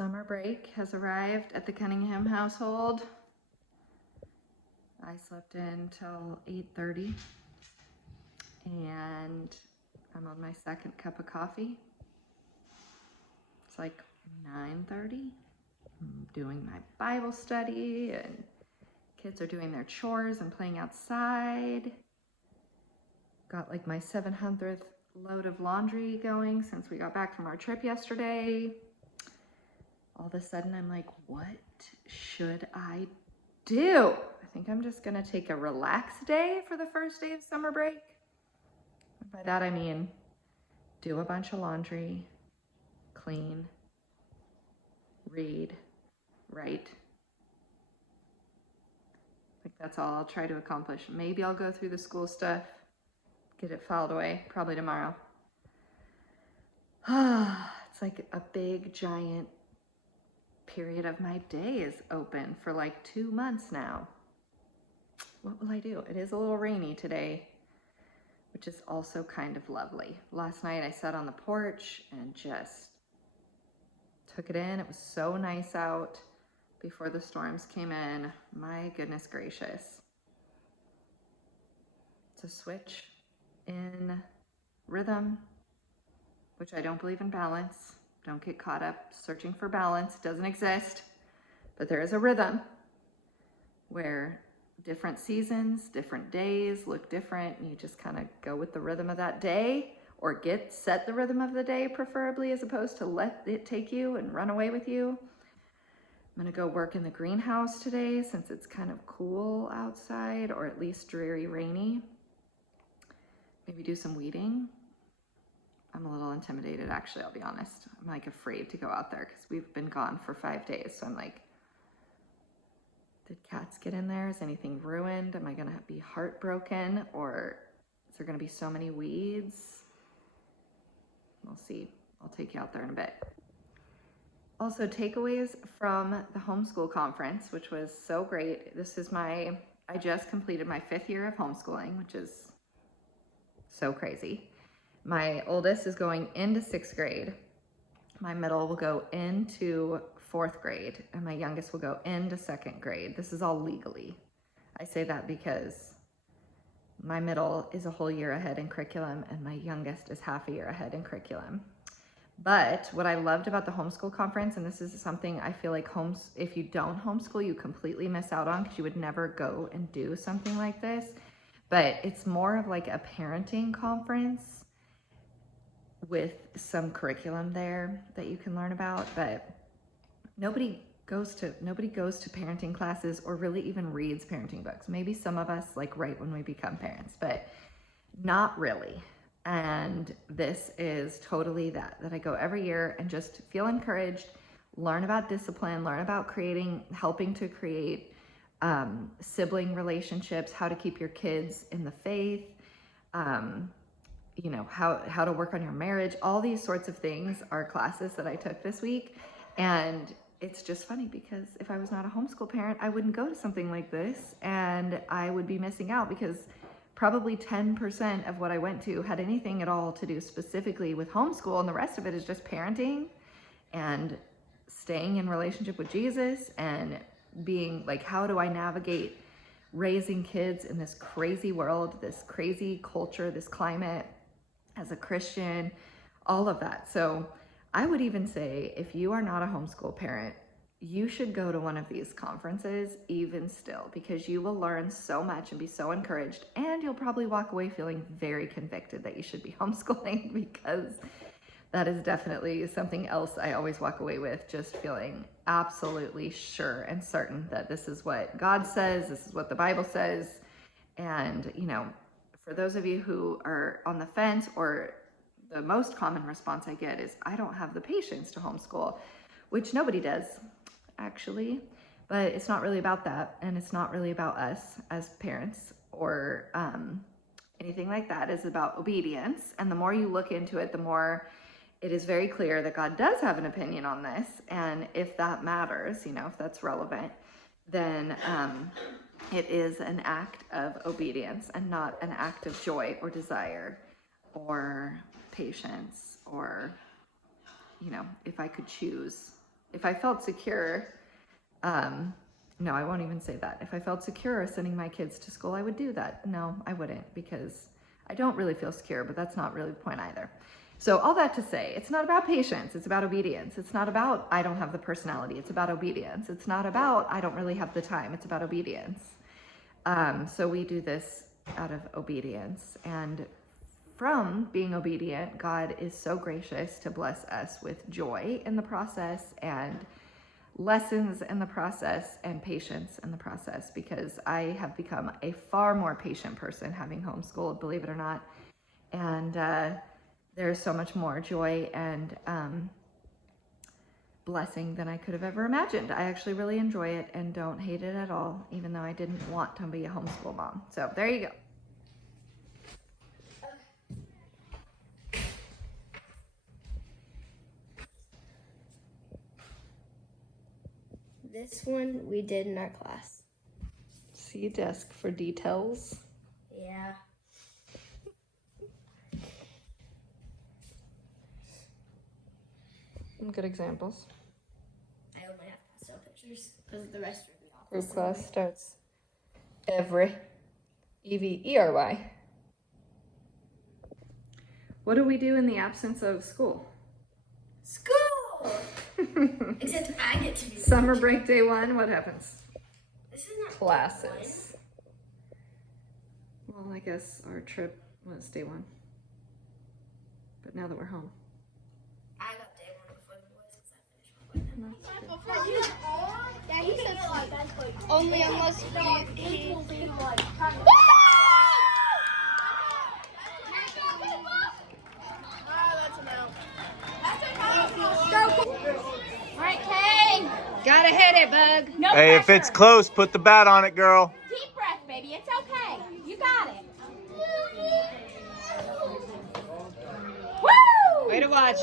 Summer break has arrived at the Cunningham household. I slept in till 8:30 and I'm on my second cup of coffee. It's like 9:30. I'm doing my Bible study and kids are doing their chores and playing outside. Got like my 700th load of laundry going since we got back from our trip yesterday. All of a sudden I'm like, what should I do? I think I'm just gonna take a relaxed day for the first day of summer break. And by that I mean do a bunch of laundry, clean, read, write. I think that's all I'll try to accomplish. Maybe I'll go through the school stuff, get it filed away, probably tomorrow. It's like a big giant period of my day is open for like 2 months now. What will I do? It is a little rainy today, which is also kind of lovely. Last night I sat on the porch and just took it in. It was so nice out before the storms came in. My goodness gracious. It's a switch in rhythm, which I don't believe in balance. Don't get caught up searching for balance. It doesn't exist. But there is a rhythm where different seasons, different days look different. And you just kind of go with the rhythm of that day, or set the rhythm of the day preferably, as opposed to let it take you and run away with you. I'm gonna go work in the greenhouse today since it's kind of cool outside, or at least dreary, rainy. Maybe do some weeding. I'm a little intimidated, actually, I'll be honest. I'm like afraid to go out there because we've been gone for 5 days. So I'm like, did cats get in there? Is anything ruined? Am I gonna be heartbroken? Or is there gonna be so many weeds? We'll see. I'll take you out there in a bit. Also, takeaways from the homeschool conference, which was so great. I just completed my 5th year of homeschooling, which is so crazy. My oldest is going into 6th grade. My middle will go into 4th grade, and my youngest will go into 2nd grade. This is all legally. I say that because my middle is a whole year ahead in curriculum, and my youngest is half a year ahead in curriculum. But what I loved about the homeschool conference, and this is something I feel like if you don't homeschool, you completely miss out on, because you would never go and do something like this. But it's more of like a parenting conference with some curriculum there that you can learn about. But nobody goes to parenting classes or really even reads parenting books. Maybe some of us like right when we become parents, but not really. And this is totally that I go every year and just feel encouraged, learn about discipline, learn about helping to create sibling relationships, how to keep your kids in the faith, how to work on your marriage. All these sorts of things are classes that I took this week. And it's just funny because if I was not a homeschool parent, I wouldn't go to something like this, and I would be missing out because probably 10% of what I went to had anything at all to do specifically with homeschool, and the rest of it is just parenting and staying in relationship with Jesus and being like, how do I navigate raising kids in this crazy world, this crazy culture, this climate as a Christian, all of that. So I would even say, if you are not a homeschool parent, you should go to one of these conferences even still, because you will learn so much and be so encouraged, and you'll probably walk away feeling very convicted that you should be homeschooling, because that is definitely something else I always walk away with, just feeling absolutely sure and certain that this is what God says, this is what the Bible says. And, for those of you who are on the fence, or the most common response I get is, I don't have the patience to homeschool, which nobody does, actually. But it's not really about that, and it's not really about us as parents or anything like that. It's about obedience. And the more you look into it, the more it is very clear that God does have an opinion on this. And if that matters, if that's relevant, then it is an act of obedience and not an act of joy or desire or patience, or, if I could choose, If I felt secure, no, I won't even say that. If I felt secure sending my kids to school, I would do that. No, I wouldn't, because I don't really feel secure, but that's not really the point either. So all that to say, it's not about patience, it's about obedience. It's not about I don't have the personality, it's about obedience. It's not about I don't really have the time, it's about obedience. So we do this out of obedience, and from being obedient, God is so gracious to bless us with joy in the process, and lessons in the process, and patience in the process, because I have become a far more patient person having homeschooled, believe it or not. And there's so much more joy and blessing than I could have ever imagined. I actually really enjoy it and don't hate it at all, even though I didn't want to be a homeschool mom. So there you go. This one we did in our class. See desk for details. Yeah. Some good examples. I only have pastel pictures because the rest are the office. Group class starts every EVERY. What do we do in the absence of school? School! Except I get to do Summer break day 1, what happens? This is not Classes. Well, I guess our trip was day 1. But now that we're home. I got day 1 before the boys because I finished my wedding. Yeah, he said only unless he Alright, Kane. Gotta hit it, bug. No Hey, pressure. if it's close, put the bat on it, girl. Deep breath, baby. It's okay. You got it. Woo! Way to watch.